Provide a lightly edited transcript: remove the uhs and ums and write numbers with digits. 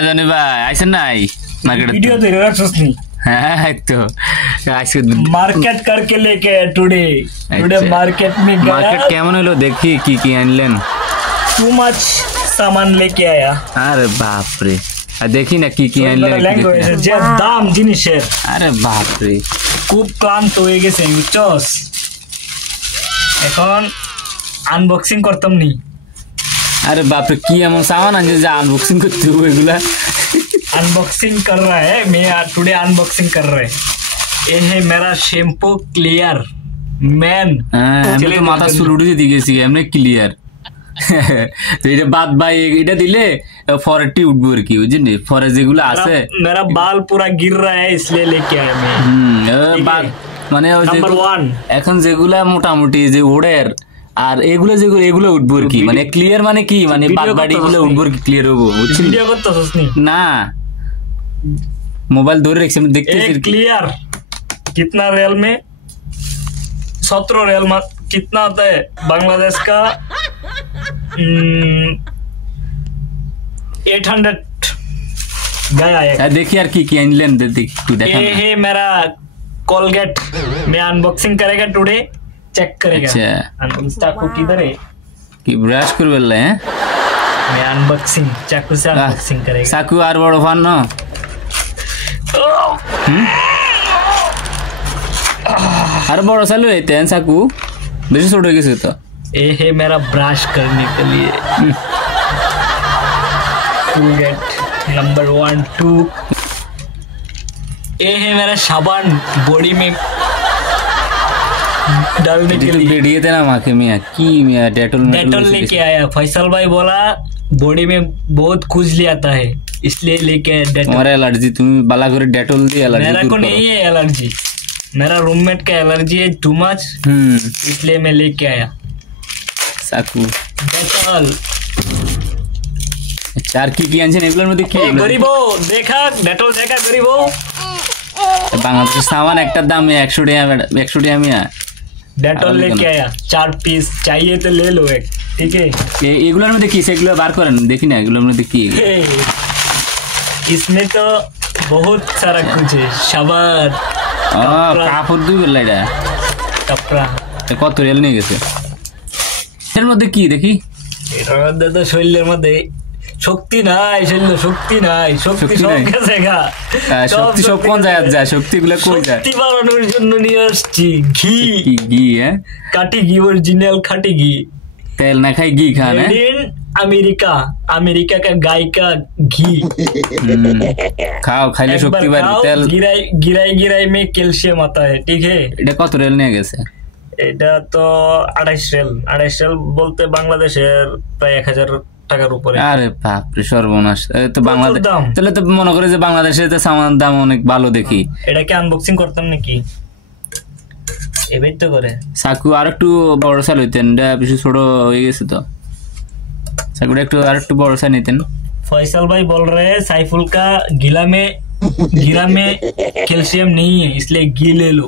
জানি ভাই আইছেন নাই মার্কেট वीडियो दे रहा सोचनी हाँ तो आज मार्केट करके लेके टुडे मार्केट में गया मार्केट केमन हलो देखी की आनलेन टू मच सामान लेके आया अरे बाप रे देखी ना की आनलेन लैंग्वेज जे दाम जिनिसेर अरे बाप रे खूब ক্লান্ত হয়ে গেছে বুঝছস এখন আনবক্সিং করতাম নি अरे बाप रे की एमन सामान आने जा अनबॉक्सिंग करते हो एगुला अनबॉक्सिंग कर रहा है मैं टुडे अनबॉक्सिंग कर रहा है ये है मेरा शैम्पू क्लियर मैन चले माथा सुलुड़ी दी गेছি এমনি ক্লিয়ার তো এটা বাদ ভাই এটা দিলে ফরেটি উঠবো আর কি বুঝিনি ফরে যেগুলো আছে मेरा बाल पूरा गिर रहा है इसलिए लेके आया मैं বাদ মানে नंबर 1 এখন যেগুলা মোটামুটি যে ওড়ের আর এগুলো যেগুলো এগুলো উঠবো আর কি মানে ক্লিয়ার মানে কি মানে বাদ বাড়িগুলো উঠবো আর কি ক্লিয়ার হবো বুঝছিস ভিডিও করতেছস নি না मोबाइल दूर रख हम देखते हैं क्लियर कितना रियल में 17 रियल में कितना होता है बांग्लादेश का 800 गया है देखिए यार की इंग्लैंड दे देख तू देखा ये है मेरा कोलगेट मैं अनबॉक्सिंग करेगा टुडे चेक करेगा अच्छा चाकू किधर है कि ब्रश कर बोल रहे हैं मैं अनबॉक्सिंग चाकू से अनबॉक्सिंग करेगा चाकू आर बड़ो फान ना अरे बड़ा चालू रहते हैं चाकू बेसी छोड़ गए तो ये है मेरा ब्रश करने के लिए कोलगेट नंबर 1 2 ये है मेरा साबुन बॉडी में डालने के लिए दिए थे ना माँ के मियाँ की मियाँ डेटोल लेके आया फैसल भाई बोला बॉडी में बहुत खुजली आता है इसलिए लेके डेटोल हमारा एलर्जी तुम बाला करे डेटोल दी एलर्जी मेरा को नहीं है एलर्जी मेरा रूममेट का एलर्जी है टू मच इसलिए मैं लेके आया साकू डेटोल चार की आंचे नेगुलर में देखिए गरीबो देखा डेटोल देखा गरीबो बांग्लादेश सामान एक दाम 100 टाका में डेटोल लेके आया 4 पीस चाहिए तो ले लो एक ठीक है एगुलर में देखिए सेगुलो बार करें देखी ना एगुलर में देखिए इसमें तो बहुत सारा कुछ है शावर কাপড় দুই বেলা এটা কাপড়া কত রিয়াল নিয়ে গেছে এর মধ্যে কি দেখি এটার মধ্যে তো শরীরের মধ্যে শক্তি নাই শক্তি সব গেছে গা শক্তি সব কোন যায় শক্তিগুলো কই যায় শক্তি বাড়ানোর জন্য নিয়ে আসছি ঘি হ্যাঁ কাটি ঘি অরিজিনাল খাঁটি ঘি তেল না খাই ঘি খান अमेरिका का गाय का घी खाओ खाइले शक्ति बाড়ে তেল गिराई में कैल्शियम आता है ठीक है এটা কত রিয়াল নিয়ে গেছে এটা তো 28 রিয়াল বলতে বাংলাদেশের প্রায় 1000 টাকার উপরে আরে বাপ রে সর্বনাশ তো বাংলাদেশ তাহলে তো মনে করে যে বাংলাদেশে তো সামানের দাম অনেক ভালো দেখি এটাকে আনবক্সিং করতাম নাকি এবারে তো করে সাকু আর একটু বড় সাইজ হইতেন এটা বেশি ছোট হয়ে গেছে তো साकुड़ा एक तो आर टू बड़ा सा नितिन फैसल भाई बोल रहे हैं साइफुल का गीला में कैल्शियम नहीं है इसलिए घी ले लो